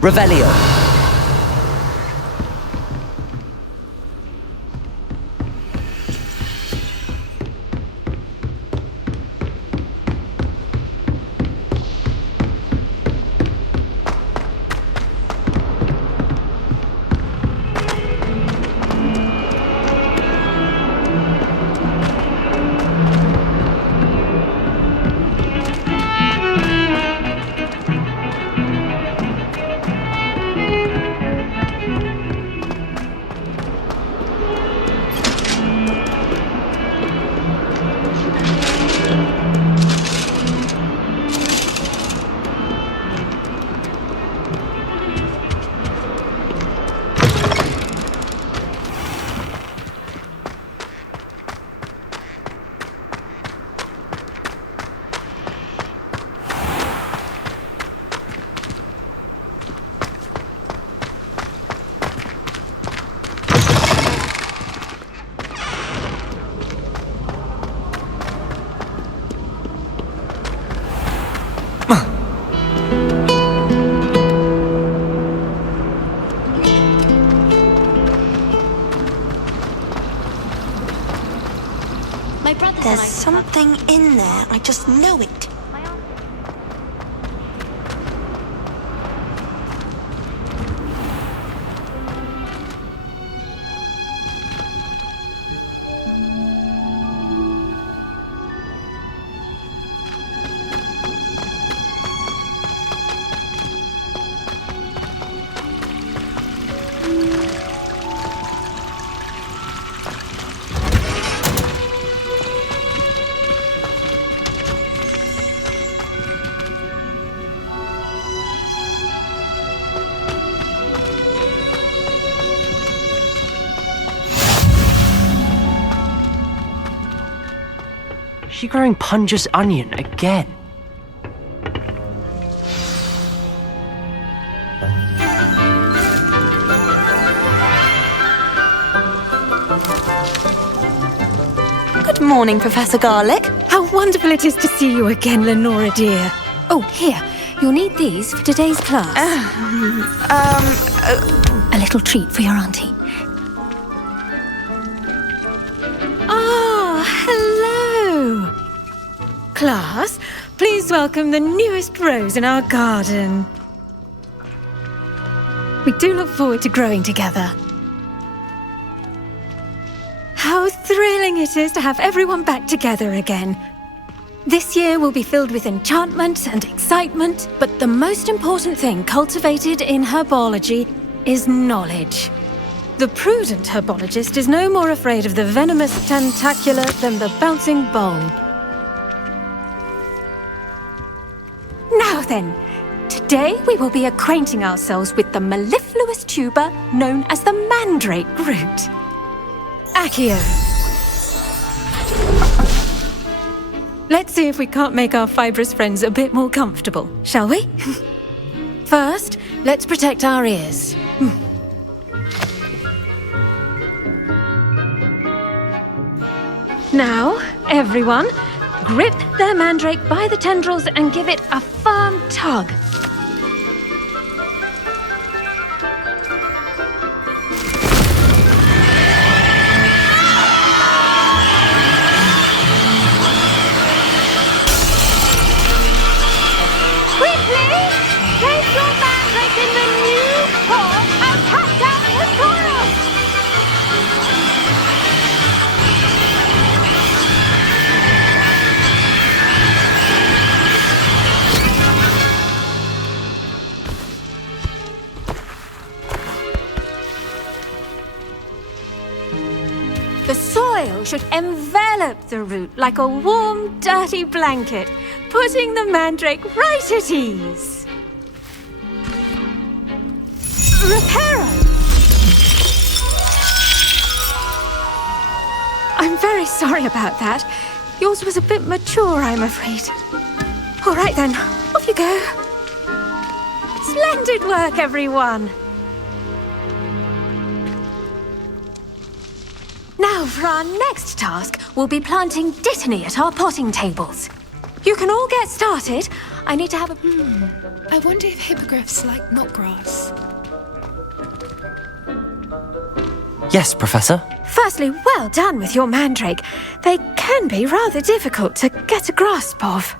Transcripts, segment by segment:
Revelio. There's something in there. I just know it. Is she growing Punja's onion again? Good morning, Professor Garlic. How wonderful it is to see you again, Lenora dear. Oh, here. You'll need these for today's class. A little treat for your auntie. Ah, hello. Class, please welcome the newest rose in our garden. We do look forward to growing together. How thrilling it is to have everyone back together again. This year will be filled with enchantment and excitement, but the most important thing cultivated in herbology is knowledge. The prudent herbologist is no more afraid of the venomous tentacula than the bouncing bulb. Now then, today we will be acquainting ourselves with the mellifluous tuber known as the mandrake root. Accio. Let's see if we can't make our fibrous friends a bit more comfortable, shall we? First, let's protect our ears. Now, everyone, grip their mandrake by the tendrils and give it a firm tug. The soil should envelop the root like a warm, dirty blanket, putting the mandrake right at ease. Reparo! I'm very sorry about that. Yours was a bit mature, I'm afraid. All right then, off you go. Splendid work, everyone. Now, for our next task, we'll be planting dittany at our potting tables. You can all get started. I need to have a... I wonder if hippogriffs like knotgrass. Yes, Professor. Firstly, well done with your mandrake. They can be rather difficult to get a grasp of.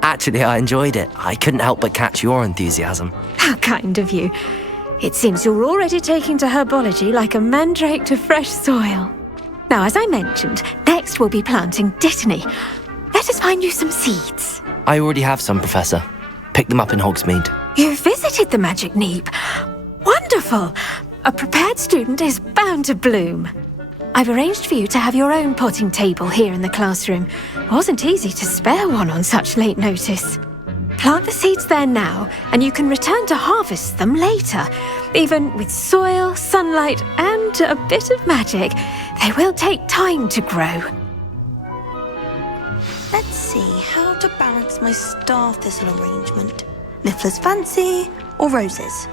Actually, I enjoyed it. I couldn't help but catch your enthusiasm. How kind of you. It seems you're already taking to herbology like a mandrake to fresh soil. Now, as I mentioned, next we'll be planting dittany. Let us find you some seeds. I already have some, Professor. Picked them up in Hogsmeade. You visited the Magic Neep. Wonderful! A prepared student is bound to bloom. I've arranged for you to have your own potting table here in the classroom. Wasn't easy to spare one on such late notice. Plant the seeds there now, and you can return to harvest them later. Even with soil, sunlight, and a bit of magic, they will take time to grow. Let's see how to balance my star thistle arrangement. Niffler's fancy or roses?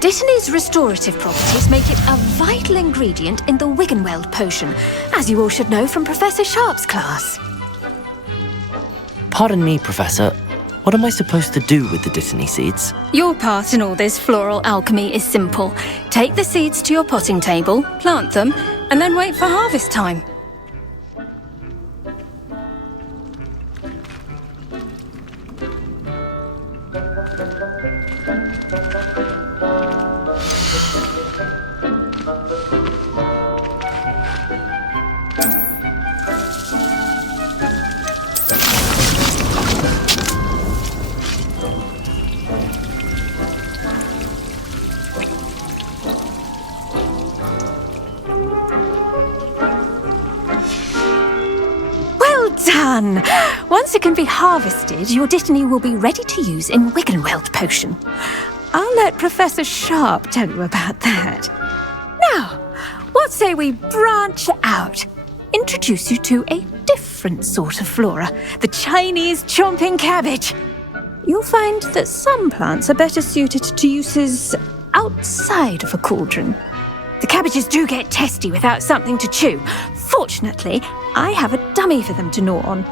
Dittany's restorative properties make it a vital ingredient in the Wiggenweld potion, as you all should know from Professor Sharp's class. Pardon me, Professor. What am I supposed to do with the dittany seeds? Your part in all this floral alchemy is simple. Take the seeds to your potting table, plant them, and then wait for harvest time. Done! Once it can be harvested, your dittany will be ready to use in Wiggenweld potion. I'll let Professor Sharp tell you about that. Now, what say we branch out? Introduce you to a different sort of flora, the Chinese chomping cabbage. You'll find that some plants are better suited to uses outside of a cauldron. The cabbages do get testy without something to chew. Fortunately, I have a dummy for them to gnaw on.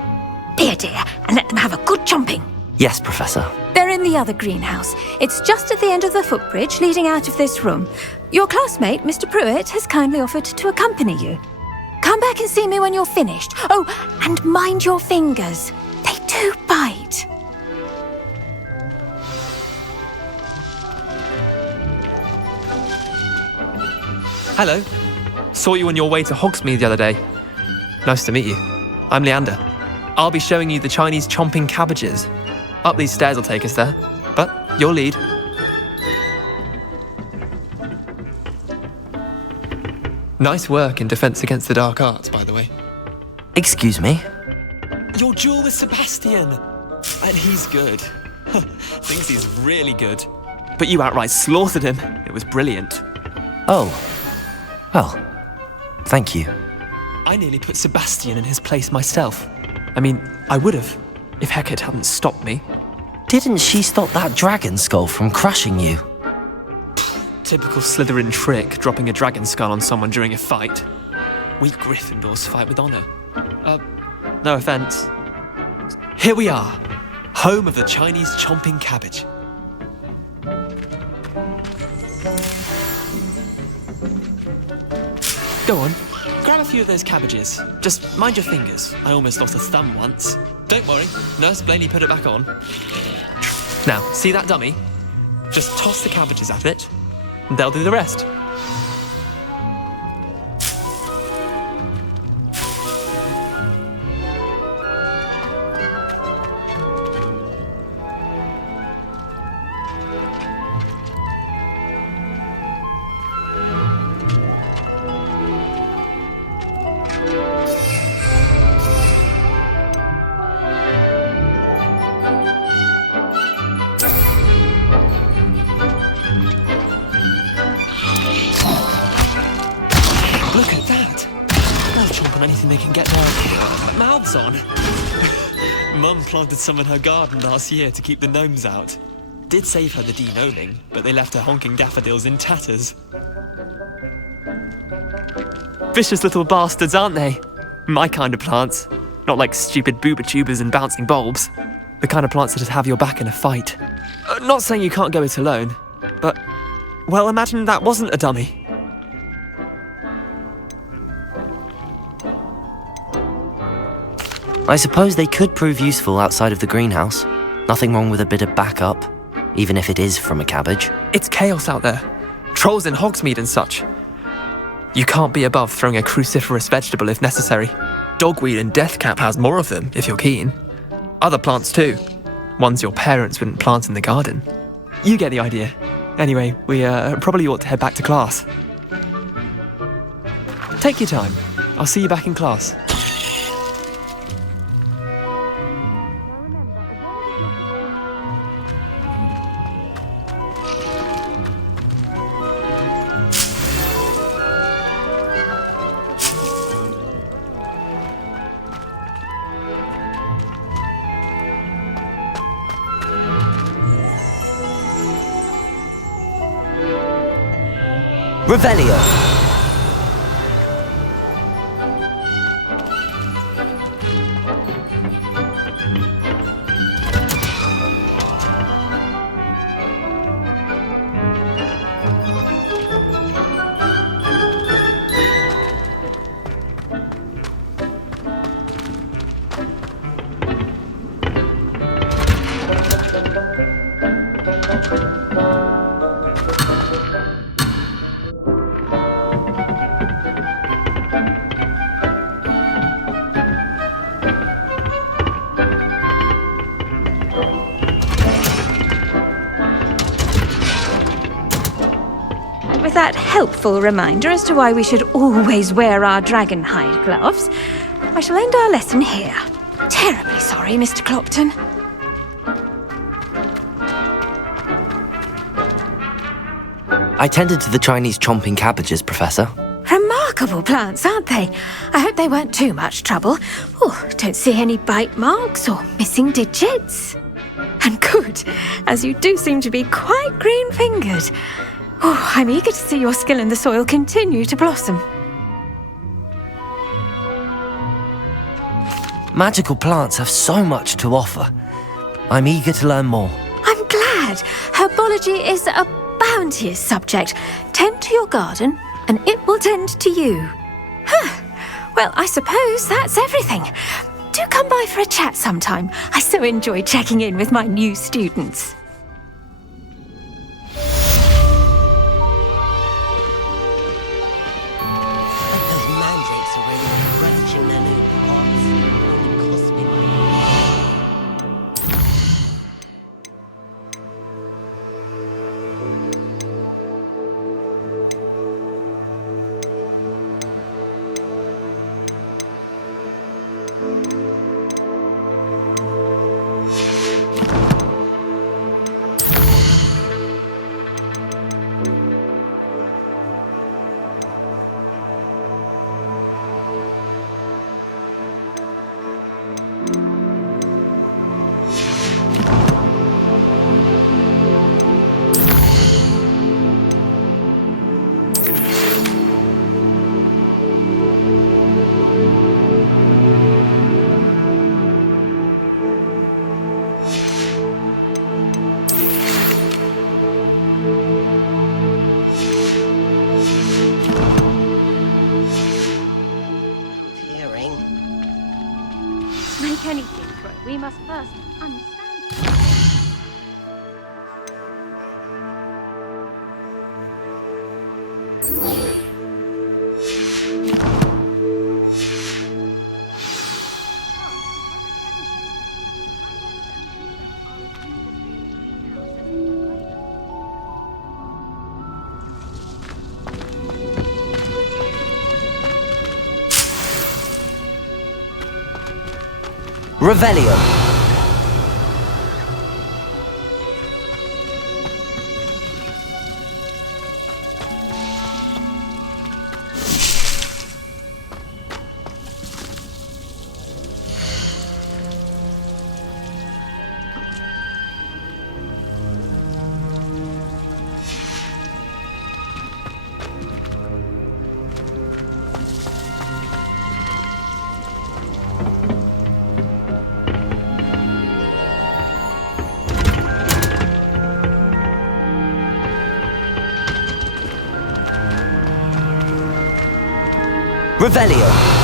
Be a dear and let them have a good chomping. Yes, Professor. They're in the other greenhouse. It's just at the end of the footbridge leading out of this room. Your classmate, Mr. Pruitt, has kindly offered to accompany you. Come back and see me when you're finished. Oh, and mind your fingers. They do bite. Hello. Saw you on your way to Hogsmeade the other day. Nice to meet you. I'm Leander. I'll be showing you the Chinese chomping cabbages. Up these stairs will take us there, but your lead. Nice work in Defense Against the Dark Arts, by the way. Excuse me? Your duel with Sebastian! And he's good. Thinks he's really good. But you outright slaughtered him. It was brilliant. Oh. Well, thank you. I nearly put Sebastian in his place myself. I mean, I would have, if Hecate hadn't stopped me. Didn't she stop that dragon skull from crushing you? Typical Slytherin trick, dropping a dragon skull on someone during a fight. We Gryffindors fight with honor. No offense. Here we are, home of the Chinese chomping cabbage. Go on, grab a few of those cabbages. Just mind your fingers. I almost lost a thumb once. Don't worry, Nurse Blaney put it back on. Now, see that dummy? Just toss the cabbages at it, and they'll do the rest. Look at that! They'll chomp on anything they can get their mouths on. Mum planted some in her garden last year to keep the gnomes out. did save her the de-gnoming, but they left her honking daffodils in tatters. Vicious little bastards, aren't they? My kind of plants. Not like stupid booba tubers and bouncing bulbs. The kind of plants that'd have your back in a fight. Not saying you can't go it alone, but, well, imagine that wasn't a dummy. I suppose they could prove useful outside of the greenhouse. Nothing wrong with a bit of backup, even if it is from a cabbage. It's chaos out there. Trolls in Hogsmeade and such. You can't be above throwing a cruciferous vegetable if necessary. Dogweed and deathcap has more of them, if you're keen. Other plants too. Ones your parents wouldn't plant in the garden. You get the idea. Anyway, we probably ought to head back to class. Take your time. I'll see you back in class. Revelio! With that helpful reminder as to why we should always wear our dragon hide gloves, I shall end our lesson here. Terribly sorry, Mr. Clopton. I tended to the Chinese chomping cabbages, Professor. Remarkable plants, aren't they? I hope they weren't too much trouble. Oh, don't see any bite marks or missing digits. And good, as you do seem to be quite green-fingered. Oh, I'm eager to see your skill in the soil continue to blossom. Magical plants have so much to offer. I'm eager to learn more. I'm glad. Herbology is a bounteous subject. Tend to your garden, and it will tend to you. Huh. Well, I suppose that's everything. Do come by for a chat sometime. I so enjoy checking in with my new students. Those mandrakes are really relishing their new pots. Only cost me money. Hearing. Make anything grow, we must first understand. Revelio! Revelio.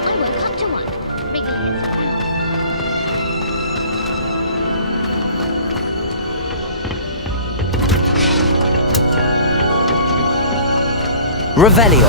I woke up to one. Wriggly hits around. Revelio.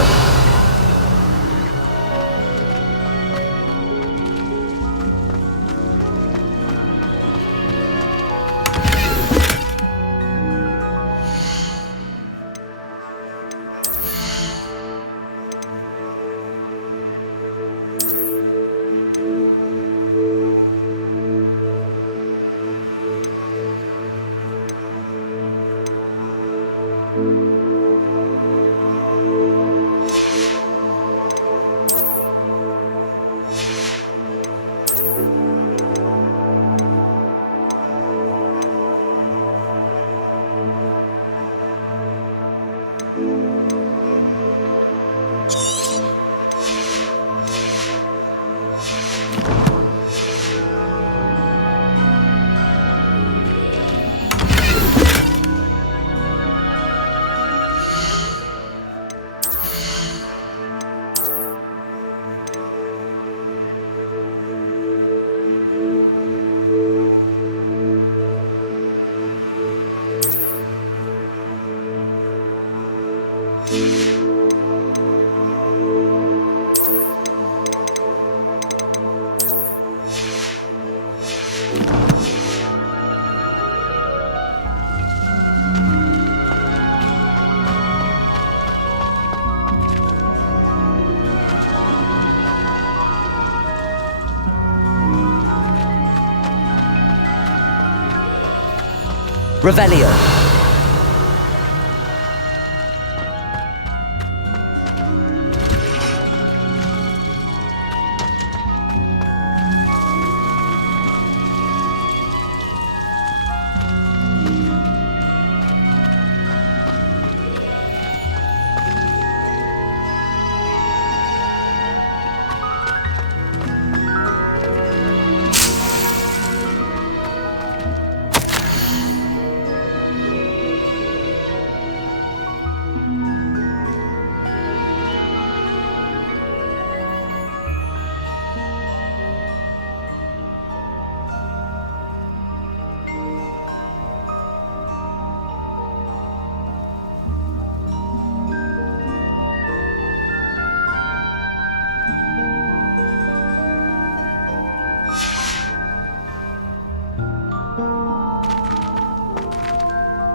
Revelio.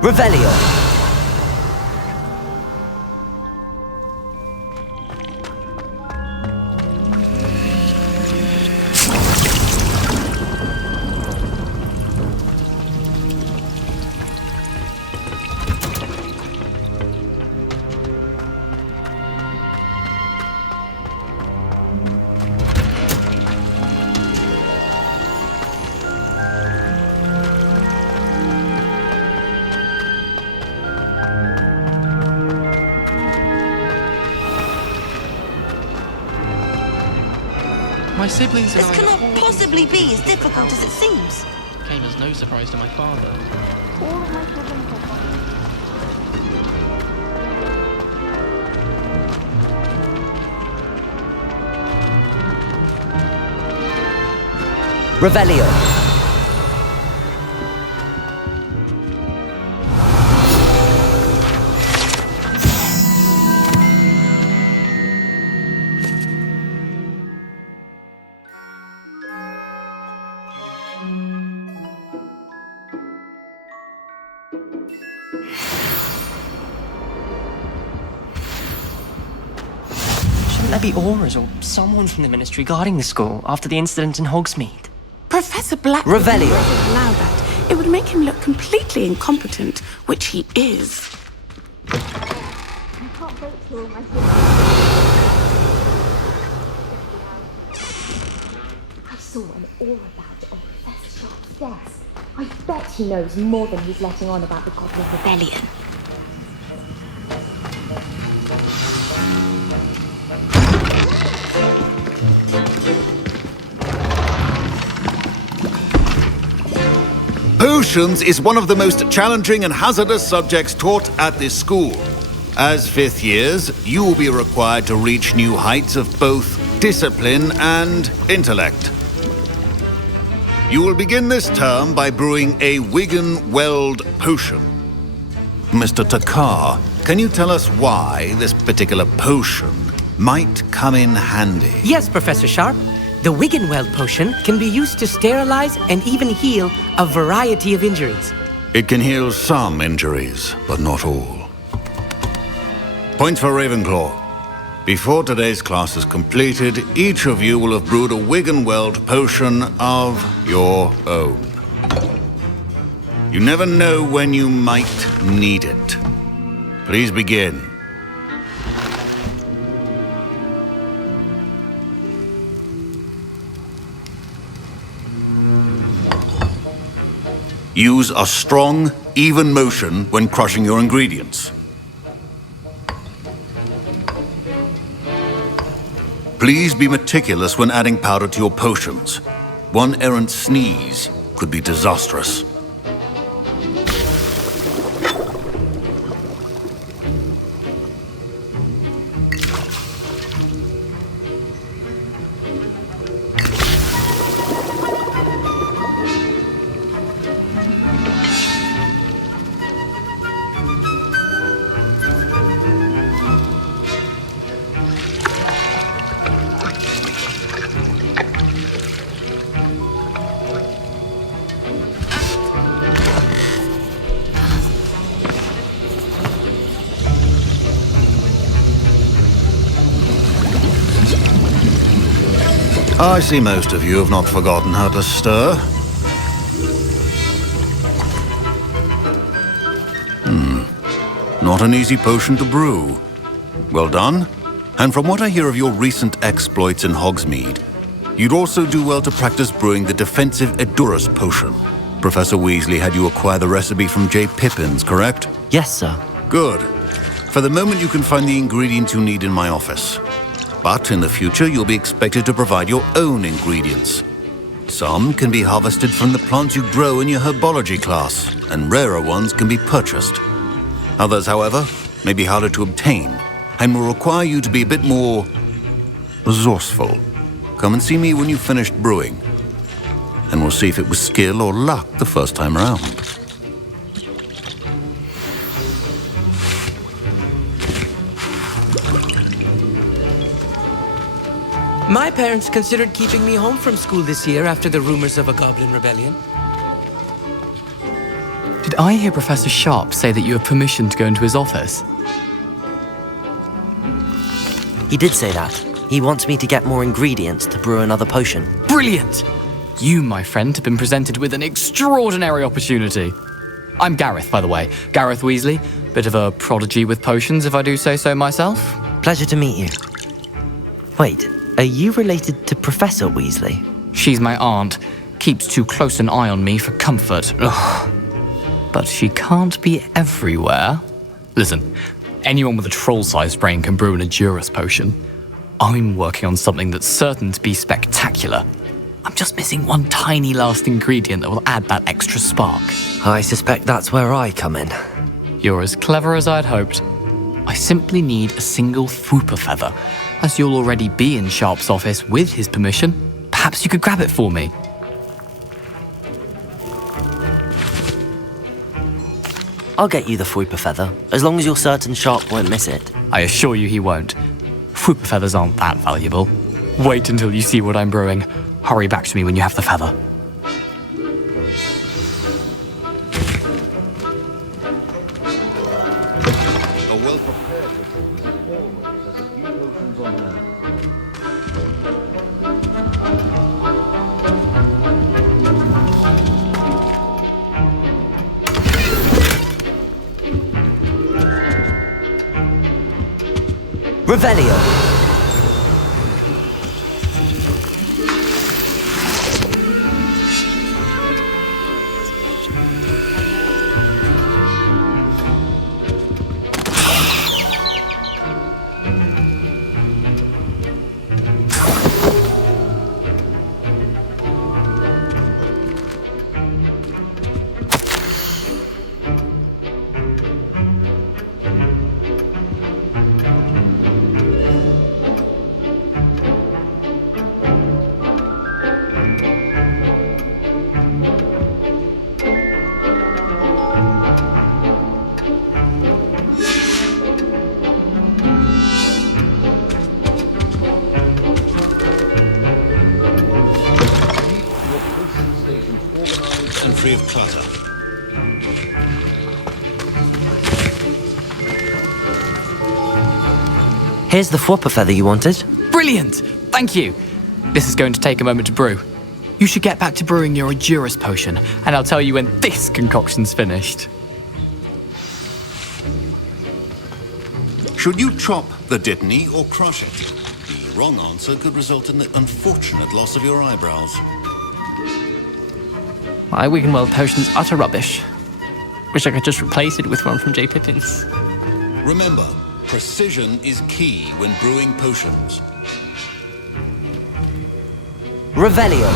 Revelio. My siblings and This I cannot possibly be as difficult as it seems. came as no surprise to my father. Revelio. there be Aurors or someone from the Ministry guarding the school after the incident in Hogsmeade? Professor Black Revelio. would allow that. It would make him look completely incompetent, which he is. I saw an aura badge on Professor Sharp's desk. I bet he knows more than he's letting on about the Goblin Rebellion. Potions is one of the most challenging and hazardous subjects taught at this school. As fifth years, you will be required to reach new heights of both discipline and intellect. You will begin this term by brewing a Wigan-Weld potion. Mr. Takar, can you tell us why this particular potion might come in handy? Yes, Professor Sharp. The Wigan-Weld potion can be used to sterilize and even heal a variety of injuries. It can heal some injuries, but not all. Points for Ravenclaw. Before today's class is completed, each of you will have brewed a Wigan-Weld potion of your own. You never know when you might need it. Please begin. Use a strong, even motion when crushing your ingredients. Please be meticulous when adding powder to your potions. One errant sneeze could be disastrous. I see most of you have not forgotten how to stir. Not an easy potion to brew. Well done. And from what I hear of your recent exploits in Hogsmeade, you'd also do well to practice brewing the defensive Edurus potion. Professor Weasley had you acquire the recipe from J. Pippins, correct? Yes, sir. Good. For the moment, you can find the ingredients you need in my office. But in the future, you'll be expected to provide your own ingredients. Some can be harvested from the plants you grow in your herbology class, and rarer ones can be purchased. Others, however, may be harder to obtain, and will require you to be a bit more resourceful. Come and see me when you've finished brewing, and we'll see if it was skill or luck the first time around. My parents considered keeping me home from school this year after the rumors of a Goblin Rebellion. Did I hear Professor Sharp say that you have permission to go into his office? He did say that. He wants me to get more ingredients to brew another potion. Brilliant! You, my friend, have been presented with an extraordinary opportunity. I'm Gareth, by the way. Gareth Weasley. Bit of a prodigy with potions, if I do say so myself. Pleasure to meet you. Wait, are you related to Professor Weasley? She's my aunt. Keeps too close an eye on me for comfort. Ugh. But she can't be everywhere. Listen, anyone with a troll-sized brain can brew an Edurus potion. I'm working on something that's certain to be spectacular. I'm just missing one tiny last ingredient that will add that extra spark. I suspect that's where I come in. You're as clever as I'd hoped. I simply need a single Fwooper feather. As you'll already be in Sharp's office with his permission, perhaps you could grab it for me. I'll get you the Fwooper feather, as long as you're certain Sharp won't miss it. I assure you he won't. Fwooper feathers aren't that valuable. Wait until you see what I'm brewing. Hurry back to me when you have the feather. A well-prepared always has a few potions on hand. Revelio. And free of clutter. Here's the flopper feather you wanted. Brilliant! Thank you! This is going to take a moment to brew. You should get back to brewing your Edurus potion, and I'll tell you when this concoction's finished. Should you chop the Dittany or crush it? The wrong answer could result in the unfortunate loss of your eyebrows. My Wiggenweld potion's utter rubbish. Wish I could just replace it with one from J. Pippin's. Remember, precision is key when brewing potions. Revelio.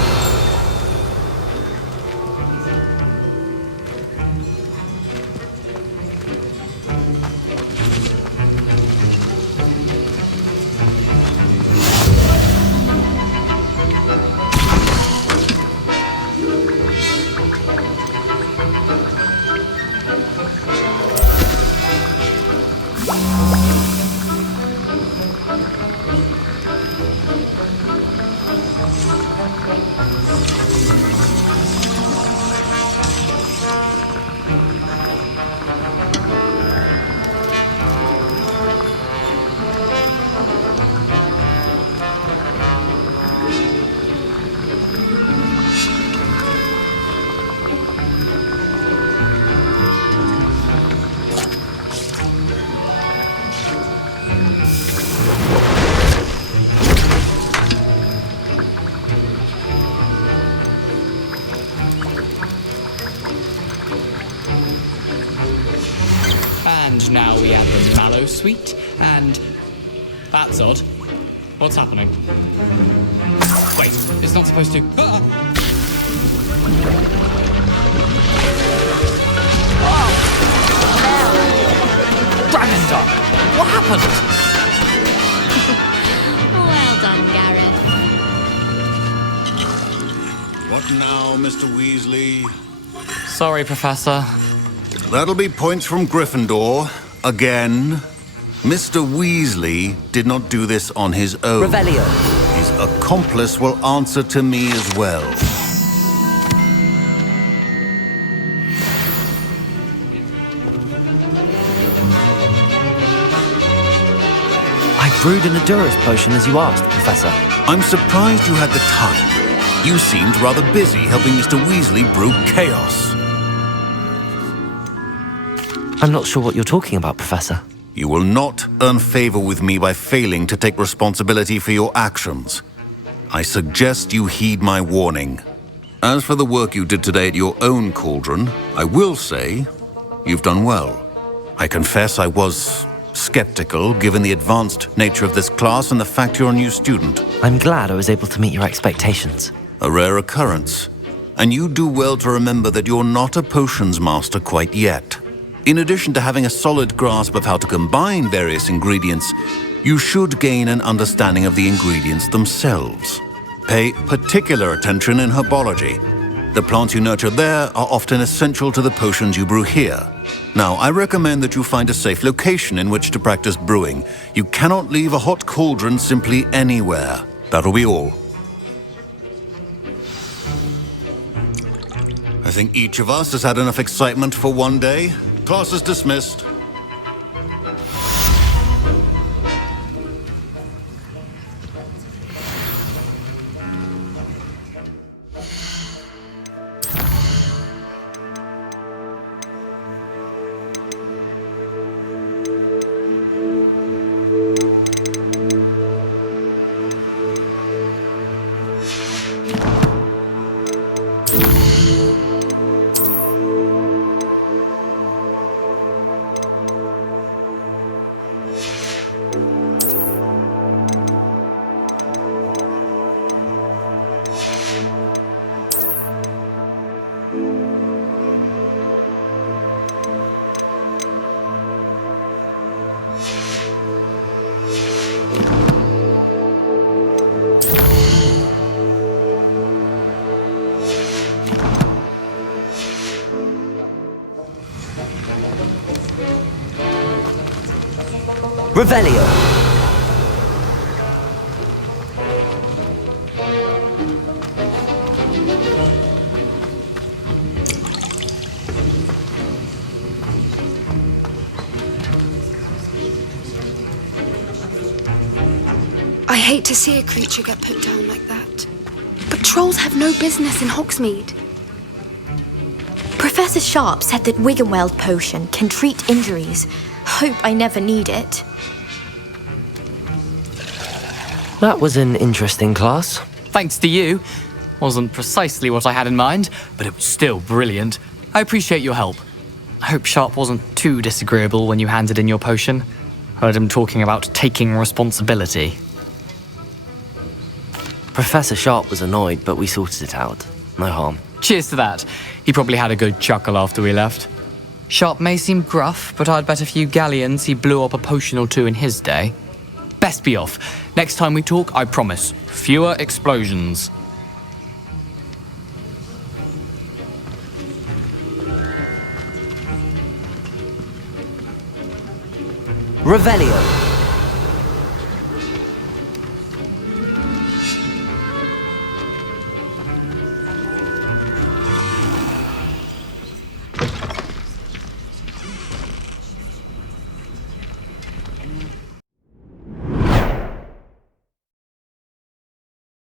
And now we add the mallow sweet, and... That's odd. What's happening? Wait, it's not supposed to... Ah! Dragon Duck! What happened? Well done, Gareth. What now, Mr. Weasley? Sorry, Professor. That'll be points from Gryffindor. Again. Mr. Weasley did not do this on his own. Revelio. His accomplice will answer to me as well. I brewed an Edurus potion as you asked, Professor. I'm surprised you had the time. You seemed rather busy helping Mr. Weasley brew chaos. I'm not sure what you're talking about, Professor. You will not earn favor with me by failing to take responsibility for your actions. I suggest you heed my warning. As for the work you did today at your own cauldron, I will say you've done well. I confess I was skeptical given the advanced nature of this class and the fact you're a new student. I'm glad I was able to meet your expectations. A rare occurrence. And you do well to remember that you're not a potions master quite yet. In addition to having a solid grasp of how to combine various ingredients, you should gain an understanding of the ingredients themselves. Pay particular attention in herbology. The plants you nurture there are often essential to the potions you brew here. Now, I recommend that you find a safe location in which to practice brewing. You cannot leave a hot cauldron simply anywhere. That'll be all. I think each of us has had enough excitement for one day. Class is dismissed. Revelio. I hate to see a creature get put down like that. But trolls have no business in Hogsmeade. Professor Sharp said that Wiggenweld potion can treat injuries. Hope I never need it. That was an interesting class. Thanks to you. Wasn't precisely what I had in mind, but it was still brilliant. I appreciate your help. I hope Sharp wasn't too disagreeable when you handed in your potion. Heard him talking about taking responsibility. Professor Sharp was annoyed, but we sorted it out. No harm. Cheers to that. He probably had a good chuckle after we left. Sharp may seem gruff, but I'd bet a few galleons he blew up a potion or two in his day. Best be off. Next time we talk, I promise, fewer explosions. Revelio.